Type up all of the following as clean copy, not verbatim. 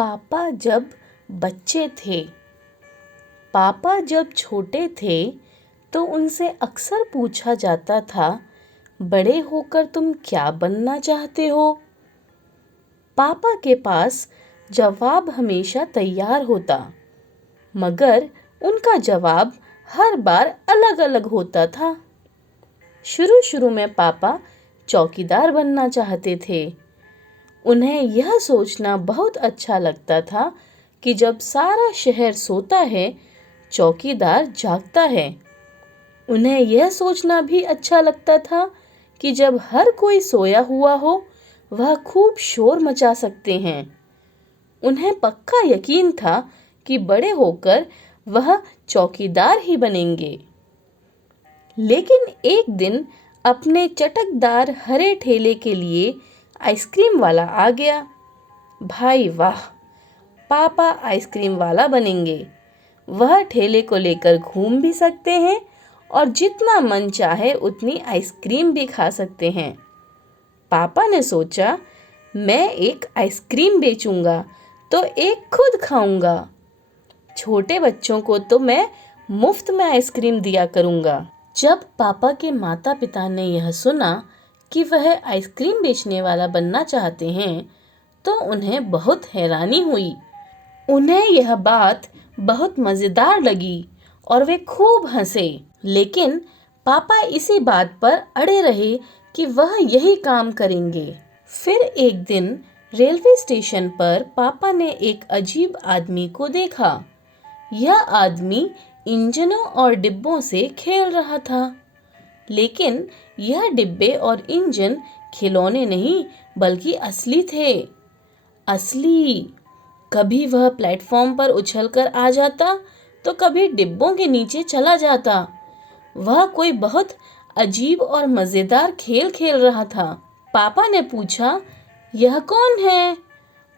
पापा जब बच्चे थे। पापा जब छोटे थे तो उनसे अक्सर पूछा जाता था, बड़े होकर तुम क्या बनना चाहते हो? पापा के पास जवाब हमेशा तैयार होता, मगर उनका जवाब हर बार अलग अलग होता था। शुरू शुरू में पापा चौकीदार बनना चाहते थे। उन्हें यह सोचना बहुत अच्छा लगता था कि जब सारा शहर सोता है, चौकीदार जागता है। उन्हें यह सोचना भी अच्छा लगता था कि जब हर कोई सोया हुआ हो, वह खूब शोर मचा सकते हैं। उन्हें पक्का यकीन था कि बड़े होकर वह चौकीदार ही बनेंगे। लेकिन एक दिन अपने चटकदार हरे ठेले के लिए आइसक्रीम वाला आ गया। भाई वाह, पापा आइसक्रीम वाला बनेंगे। वह ठेले को लेकर घूम भी सकते हैं और जितना मन चाहे उतनी आइसक्रीम भी खा सकते हैं। पापा ने सोचा, मैं एक आइसक्रीम बेचूंगा तो एक खुद खाऊंगा। छोटे बच्चों को तो मैं मुफ्त में आइसक्रीम दिया करूंगा। जब पापा के माता पिता ने यह सुना कि वह आइसक्रीम बेचने वाला बनना चाहते हैं, तो उन्हें बहुत हैरानी हुई। उन्हें यह बात बहुत मज़ेदार लगी और वे खूब हंसे। लेकिन पापा इसी बात पर अड़े रहे कि वह यही काम करेंगे। फिर एक दिन रेलवे स्टेशन पर पापा ने एक अजीब आदमी को देखा। यह आदमी इंजनों और डिब्बों से खेल रहा था। लेकिन यह डिब्बे और इंजन खिलौने नहीं, बल्कि असली थे। असली। कभी वह प्लेटफॉर्म पर उछलकर आ जाता तो कभी डिब्बों के नीचे चला जाता। वह कोई बहुत अजीब और मज़ेदार खेल खेल रहा था। पापा ने पूछा, यह कौन है?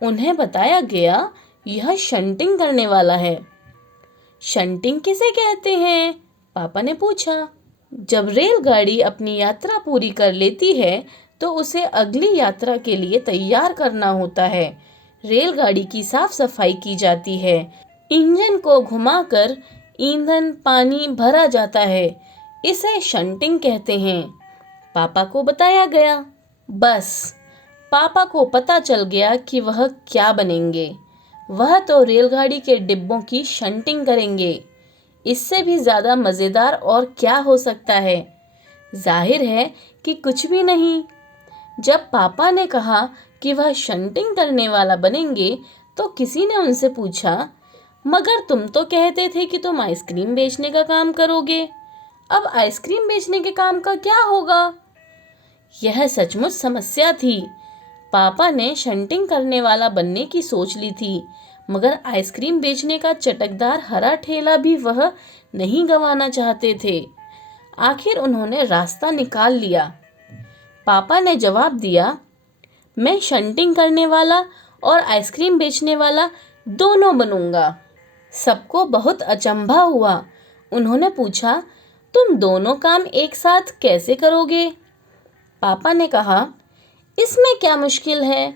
उन्हें बताया गया, यह शंटिंग करने वाला है। शंटिंग किसे कहते हैं? पापा ने पूछा। जब रेलगाड़ी अपनी यात्रा पूरी कर लेती है तो उसे अगली यात्रा के लिए तैयार करना होता है। रेलगाड़ी की साफ सफाई की जाती है। इंजन को घुमाकर ईंधन पानी भरा जाता है। इसे शंटिंग कहते हैं। पापा को बताया गया। बस पापा को पता चल गया कि वह क्या बनेंगे। वह तो रेलगाड़ी के डिब्बों की शंटिंग करेंगे। इससे भी ज़्यादा मज़ेदार और क्या हो सकता है? जाहिर है कि कुछ भी नहीं। जब पापा ने कहा कि वह शंटिंग करने वाला बनेंगे, तो किसी ने उनसे पूछा, मगर तुम तो कहते थे कि तुम आइसक्रीम बेचने का काम करोगे। अब आइसक्रीम बेचने के काम का क्या होगा? यह सचमुच समस्या थी। पापा ने शंटिंग करने वाला बनने की सोच ली थी, मगर आइसक्रीम बेचने का चटकदार हरा ठेला भी वह नहीं गंवाना चाहते थे। आखिर उन्होंने रास्ता निकाल लिया। पापा ने जवाब दिया, मैं शंटिंग करने वाला और आइसक्रीम बेचने वाला दोनों बनूंगा। सबको बहुत अचंभा हुआ। उन्होंने पूछा, तुम दोनों काम एक साथ कैसे करोगे? पापा ने कहा, इसमें क्या मुश्किल है?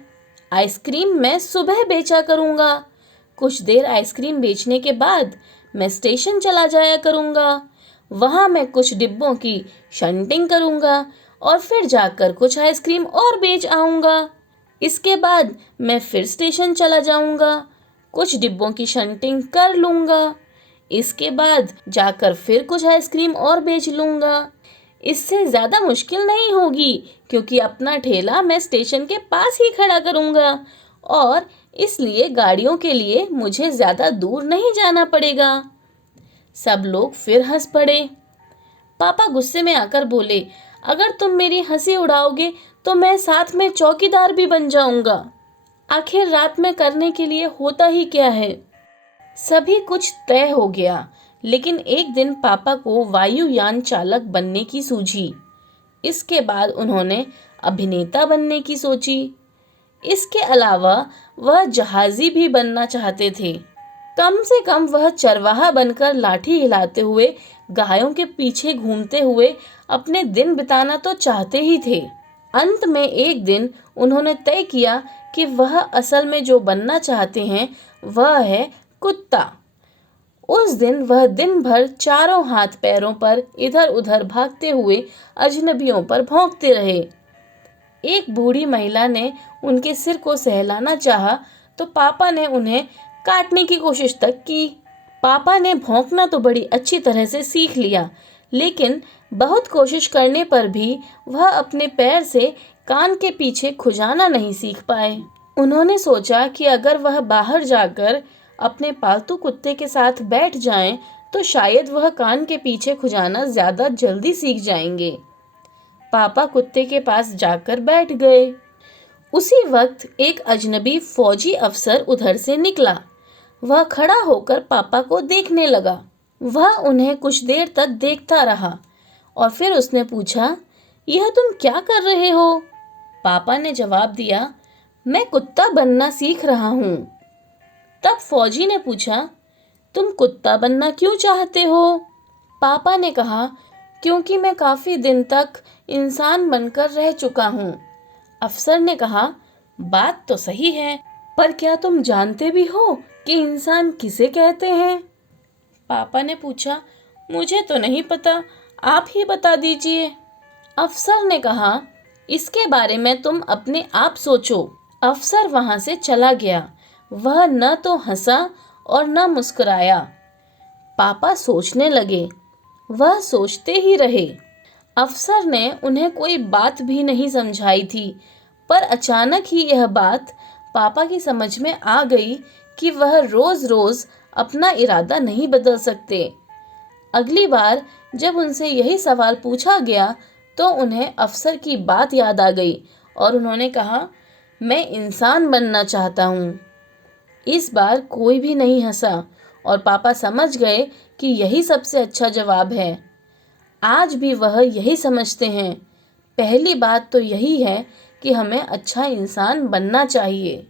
आइसक्रीम मैं सुबह बेचा करूंगा। कुछ देर आइसक्रीम बेचने के बाद मैं स्टेशन चला जाया करूंगा। वहां मैं कुछ डिब्बों की शंटिंग करूंगा और फिर जाकर कुछ आइसक्रीम और बेच आऊंगा। इसके बाद मैं फिर स्टेशन चला जाऊंगा, कुछ डिब्बों की शंटिंग कर लूंगा। इसके बाद जाकर फिर कुछ आइसक्रीम और बेच लूंगा। इससे ज़्यादा मुश्किल नहीं होगी, क्योंकि अपना ठेला मैं स्टेशन के पास ही खड़ा करूंगा और इसलिए गाड़ियों के लिए मुझे ज़्यादा दूर नहीं जाना पड़ेगा। सब लोग फिर हंस पड़े। पापा गुस्से में आकर बोले, अगर तुम मेरी हंसी उड़ाओगे तो मैं साथ में चौकीदार भी बन जाऊंगा। आखिर रात में करने के लिए होता ही क्या है? सभी कुछ तय हो गया, लेकिन एक दिन पापा को वायुयान चालक बनने की सूझी। इसके बाद उन्होंने अभिनेता बनने की सोची। इसके अलावा वह जहाजी भी बनना चाहते थे। कम से कम वह चरवाहा बनकर लाठी हिलाते हुए गायों के पीछे घूमते हुए अपने दिन बिताना तो चाहते ही थे। अंत में एक दिन उन्होंने तय किया कि वह असल में जो बनना चाहते हैं वह है कुत्ता। उस दिन वह दिन भर चारों हाथ पैरों पर इधर उधर भागते हुए अजनबियों पर भौंकते रहे। एक बूढ़ी महिला ने उनके सिर को सहलाना चाहा तो पापा ने उन्हें काटने की कोशिश तक की। पापा ने भौंकना तो बड़ी अच्छी तरह से सीख लिया, लेकिन बहुत कोशिश करने पर भी वह अपने पैर से कान के पीछे खुजाना नहीं सीख पाए। उन्होंने सोचा कि अगर वह बाहर जाकर अपने पालतू कुत्ते के साथ बैठ जाएं, तो शायद वह कान के पीछे खुजाना ज़्यादा जल्दी सीख जाएंगे। पापा कुत्ते के पास जाकर बैठ गए। उसी वक्त एक अजनबी फौजी अफसर उधर से निकला। वह खड़ा होकर पापा को देखने लगा। वह उन्हें कुछ देर तक देखता रहा और फिर उसने पूछा, यह तुम क्या कर रहे हो? पापा ने जवाब दिया, मैं कुत्ता बनना सीख रहा हूँ। तब फौजी ने पूछा, तुम कुत्ता बनना क्यों चाहते हो? पापा ने कहा, क्योंकि मैं काफ़ी दिन तक इंसान बनकर रह चुका हूँ। अफसर ने कहा, बात तो सही है, पर क्या तुम जानते भी हो कि इंसान किसे कहते हैं? पापा ने पूछा, मुझे तो नहीं पता, आप ही बता दीजिए। अफसर ने कहा, इसके बारे में तुम अपने आप सोचो। अफसर वहां से चला गया। वह न तो हंसा और न मुस्कुराया। पापा सोचने लगे। वह सोचते ही रहे। अफसर ने उन्हें कोई बात भी नहीं समझाई थी, पर अचानक ही यह बात पापा की समझ में आ गई कि वह रोज़ रोज़ अपना इरादा नहीं बदल सकते। अगली बार जब उनसे यही सवाल पूछा गया तो उन्हें अफसर की बात याद आ गई और उन्होंने कहा, मैं इंसान बनना चाहता हूँ। इस बार कोई भी नहीं हंसा और पापा समझ गए कि यही सबसे अच्छा जवाब है। आज भी वह यही समझते हैं। पहली बात तो यही है कि हमें अच्छा इंसान बनना चाहिए।